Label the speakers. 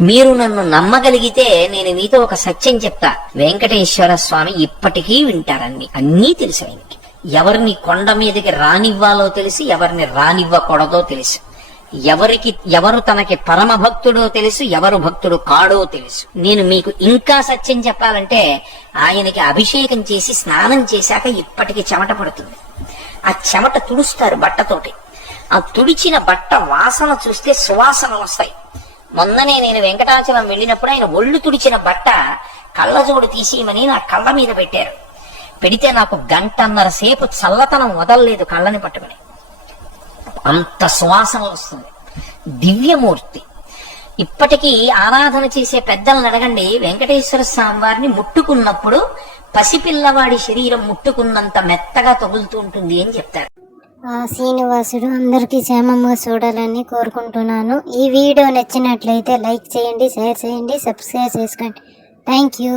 Speaker 1: మీరు నన్ను నమ్మగలిగితే నేను మీతో ఒక సత్యం చెప్తా. వెంకటేశ్వర స్వామి ఇప్పటికీ వింటారన్ని అన్నీ తెలుసు ఆయనకి. ఎవరిని కొండ మీదకి రానివ్వాలో తెలుసు ఎవరిని రానివ్వకూడదో తెలుసు. ఎవరికి ఎవరు తనకి పరమ భక్తుడో తెలుసు ఎవరు భక్తుడు కాడో తెలుసు. నేను మీకు ఇంకా సత్యం చెప్పాలంటే ఆయనకి అభిషేకం చేసి స్నానం చేశాక ఇప్పటికి చెమట పడుతుంది. ఆ చెమట తుడుస్తారు బట్టతోటి. ఆ తుడిచిన బట్ట వాసన చూస్తే సువాసనలు వస్తాయి. మొన్ననే నేను వెంకటాచలం వెళ్ళినప్పుడు ఆయన ఒళ్ళు తుడిచిన బట్ట కళ్ళజోడు తీసేయమని నా కళ్ళ మీద పెట్టారు. పెడితే నాకు గంటన్నర సేపు చల్లతనం వదలలేదు కళ్ళని పట్టుకుని. అంత సువాసన వస్తుంది. దివ్యమూర్తి. ఇప్పటికీ ఆరాధన చేసే పెద్దలను అడగండి వెంకటేశ్వర స్వామి వారిని ముట్టుకున్నప్పుడు పసిపిల్లవాడి శరీరం ముట్టుకున్నంత మెత్తగా తగులుతూ ఉంటుంది అని చెప్తారు.
Speaker 2: శ్రీనివాసుడు అందరికీ క్షేమంగా చూడాలని కోరుకుంటున్నాను. ఈ వీడియో నచ్చినట్లయితే లైక్ చేయండి షేర్ చేయండి సబ్స్క్రైబ్ చేసుకోండి. Thank you.